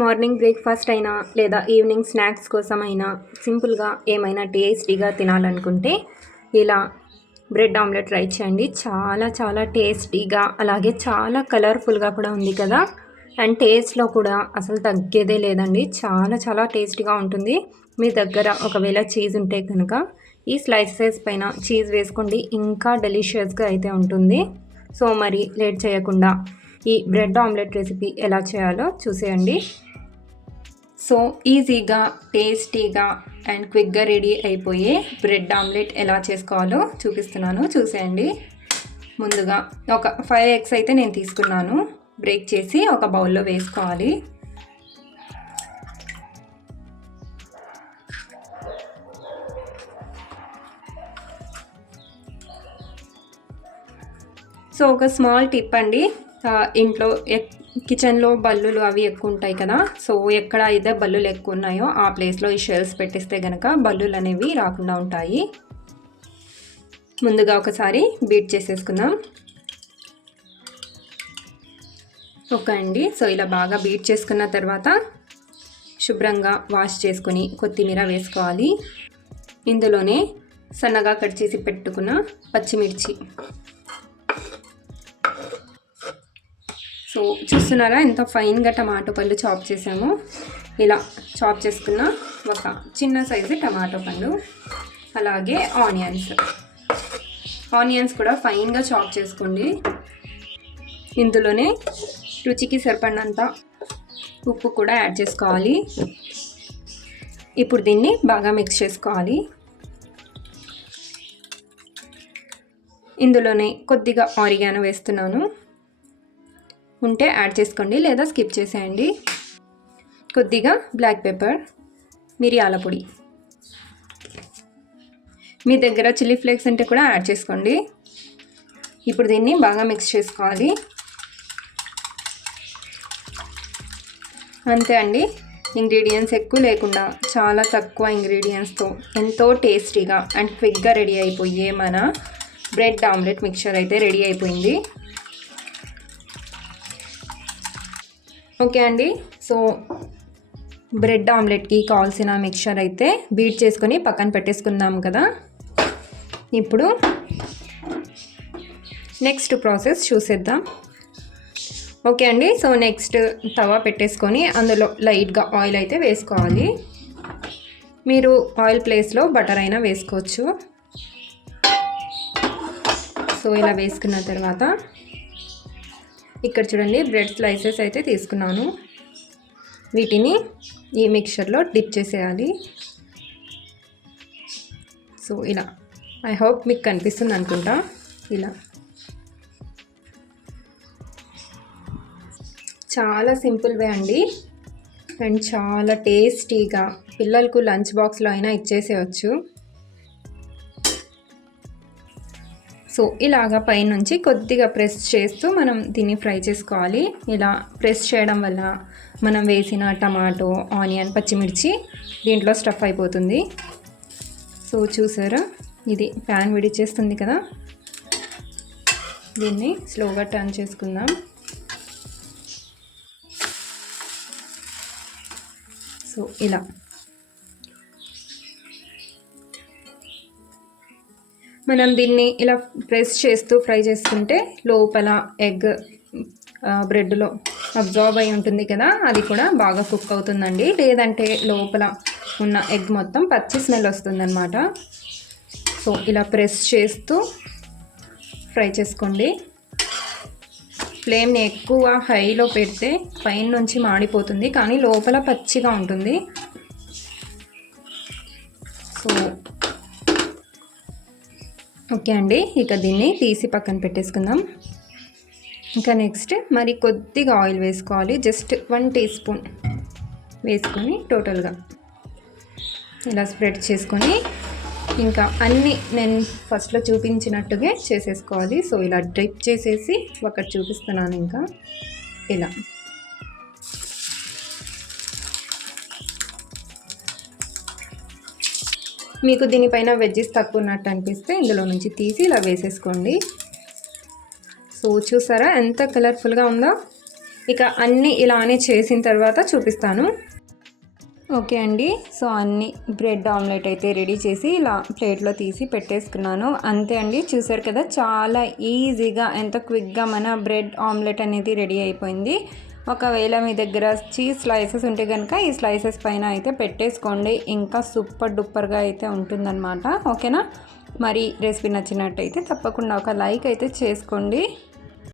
Morning breakfast అయినా లేదా evening snacks కోసమైనా సింపుల్గా ఏమైనా టేస్టీగా తినాలనుకుంటే ఇలా బ్రెడ్ ఆమ్లెట్ ట్రై చేయండి. చాలా చాలా టేస్టీగా అలాగే చాలా కలర్ఫుల్గా కూడా ఉంది కదా. అండ్ టేస్ట్లో కూడా అసలు తగ్గేదే లేదండి. చాలా చాలా టేస్టీగా ఉంటుంది. మీ దగ్గర ఒకవేళ చీజ్ ఉంటే కనుక ఈ స్లైసెస్ పైన చీజ్ వేసుకోండి, ఇంకా డెలిషియస్గా అయితే ఉంటుంది. సో మరి లేట్ చేయకుండా ఈ బ్రెడ్ ఆమ్లెట్ రెసిపీ ఎలా చేయాలో చూసేయండి. సో ఈజీగా టేస్టీగా అండ్ క్విక్గా రెడీ అయిపోయే బ్రెడ్ ఆమ్లెట్ ఎలా చేసుకోవాలో చూపిస్తున్నాను, చూసేయండి. ముందుగా ఒక 5 ఎగ్స్ అయితే నేను తీసుకున్నాను. బ్రేక్ చేసి ఒక బౌల్లో వేసుకోవాలి. సో ఒక స్మాల్ టిప్ అండి, ఇంట్లో కిచెన్లో బల్లులు అవి ఎక్కువ ఉంటాయి కదా. సో ఎక్కడ అయితే బల్లులు ఎక్కువ ఉన్నాయో ఆ ప్లేస్లో ఈ షెల్స్ పెట్టేస్తే కనుక బల్లులు అనేవి రాకుండా ఉంటాయి. ముందుగా ఒకసారి బీట్ చేసేసుకుందాం. ఓకే అండి, సో ఇలా బాగా బీట్ చేసుకున్న తర్వాత శుభ్రంగా వాష్ చేసుకొని కొత్తిమీర వేసుకోవాలి. ఇందులోనే సన్నగా కట్ చేసి పెట్టుకున్న పచ్చిమిర్చి. సో చూస్తున్నారా ఎంత ఫైన్గా టమాటో పళ్ళు చాప్ చేసామో. ఇలా చాప్ చేసుకున్న ఒక చిన్న సైజు టమాటో పళ్ళు, అలాగే ఆనియన్స్ కూడా ఫైన్గా చాప్ చేసుకోండి. ఇందులోనే రుచికి సరిపడినంత ఉప్పు కూడా యాడ్ చేసుకోవాలి. ఇప్పుడు దీన్ని బాగా మిక్స్ చేసుకోవాలి. ఇందులోనే కొద్దిగా ఆరిగానో వేస్తున్నాను, ఉంటే యాడ్ చేసుకోండి లేదా స్కిప్ చేసేయండి. కొద్దిగా బ్లాక్ పెప్పర్, మిరియాల పొడి, మీ దగ్గర చిల్లీ ఫ్లేక్స్ ఉంటే కూడా యాడ్ చేసుకోండి. ఇప్పుడు దీన్ని బాగా మిక్స్ చేసుకోవాలి. అంతే అండి, ఇంగ్రీడియంట్స్ ఎక్కువ లేకుండా చాలా తక్కువ ఇంగ్రీడియంట్స్తో ఎంతో టేస్టీగా అండ్ క్విక్గా రెడీ అయిపోయే మన బ్రెడ్ ఆమ్లెట్ మిక్చర్ అయితే రెడీ అయిపోయింది. ఓకే అండి, సో బ్రెడ్ ఆమ్లెట్కి కావాల్సిన మిక్చర్ అయితే బీట్ చేసుకొని పక్కన పెట్టేసుకుందాం కదా. ఇప్పుడు నెక్స్ట్ ప్రాసెస్ చూసేద్దాం. ఓకే అండి, సో నెక్స్ట్ తవా పెట్టేసుకొని అందులో లైట్గా ఆయిల్ అయితే వేసుకోవాలి. మీరు ఆయిల్ ప్లేస్లో బటర్ అయినా వేసుకోవచ్చు. సో ఇలా వేసుకున్న తర్వాత ఇక్కడ చూడండి, బ్రెడ్ స్లైసెస్ అయితే తీసుకున్నాను. వీటిని ఈ మిక్చర్లో డిప్ చేసేయాలి. సో ఇలా, ఐ హోప్ మీకు కనిపిస్తుంది అనుకుంటా. ఇలా చాలా సింపుల్ వే అండి, అండ్ చాలా టేస్టీగా పిల్లలకు లంచ్ బాక్స్లో అయినా ఇచ్చేసేయచ్చు. సో ఇలాగా పైనుంచి కొద్దిగా ప్రెస్ చేస్తూ మనం దీన్ని ఫ్రై చేసుకోవాలి. ఇలా ప్రెస్ చేయడం వల్ల మనం వేసిన టమాటో, ఆనియన్, పచ్చిమిర్చి దీంట్లో స్టఫ్ అయిపోతుంది. సో చూసారా, ఇది ప్యాన్ విడిచేస్తుంది కదా. దీన్ని స్లోగా టర్న్ చేసుకుందాం. సో ఇలా మనం దీన్ని ఇలా ప్రెస్ చేస్తూ ఫ్రై చేసుకుంటే లోపల ఎగ్ బ్రెడ్లో అబ్జార్బ్ అయి ఉంటుంది కదా, అది కూడా బాగా కుక్ అవుతుందండి. లేదంటే లోపల ఉన్న ఎగ్ మొత్తం పచ్చి స్మెల్ వస్తుందన్నమాట. సో ఇలా ప్రెస్ చేస్తూ ఫ్రై చేసుకోండి. ఫ్లేమ్ని ఎక్కువ హైలో పెడితే పైన నుంచి మాడిపోతుంది, కానీ లోపల పచ్చిగా ఉంటుంది. సో ఓకే అండి, ఇక దీన్ని తీసి పక్కన పెట్టేసుకుందాం. ఇంకా నెక్స్ట్ మరి కొద్దిగా ఆయిల్ వేసుకోవాలి. జస్ట్ 1 టీ స్పూన్ వేసుకొని టోటల్గా ఇలా స్ప్రెడ్ చేసుకొని ఇంకా అన్నీ నేను ఫస్ట్లో చూపించినట్టుగా చేసేసుకోవాలి. సో ఇలా డ్రిప్ చేసేసి ఒకటి చూపిస్తున్నాను. ఇంకా ఇలా మీకు దీనిపైన వెజ్జెస్ తక్కువ ఉన్నట్టు అనిపిస్తే ఇందులో నుంచి తీసి ఇలా వేసేసుకోండి. సో చూసారా ఎంత కలర్ఫుల్గా ఉందో. ఇక అన్నీ ఇలానే చేసిన తర్వాత చూపిస్తాను. ఓకే అండి, సో అన్ని బ్రెడ్ ఆమ్లెట్ అయితే రెడీ చేసి ఇలా ప్లేట్లో తీసి పెట్టేసుకున్నాను. అంతే అండి, చూసారు కదా చాలా ఈజీగా ఎంత క్విక్గా మన బ్రెడ్ ఆమ్లెట్ అనేది రెడీ అయిపోయింది. ఒకవేళ మీ దగ్గర చీజ్ స్లైసెస్ ఉంటే కనుక ఈ స్లైసెస్ పైన అయితే పెట్టేసుకోండి, ఇంకా సూపర్ డూపర్గా అయితే ఉంటుందన్నమాట. ఓకేనా, మరి రెసిపీ నచ్చినట్టయితే తప్పకుండా ఒక లైక్ అయితే చేసుకోండి.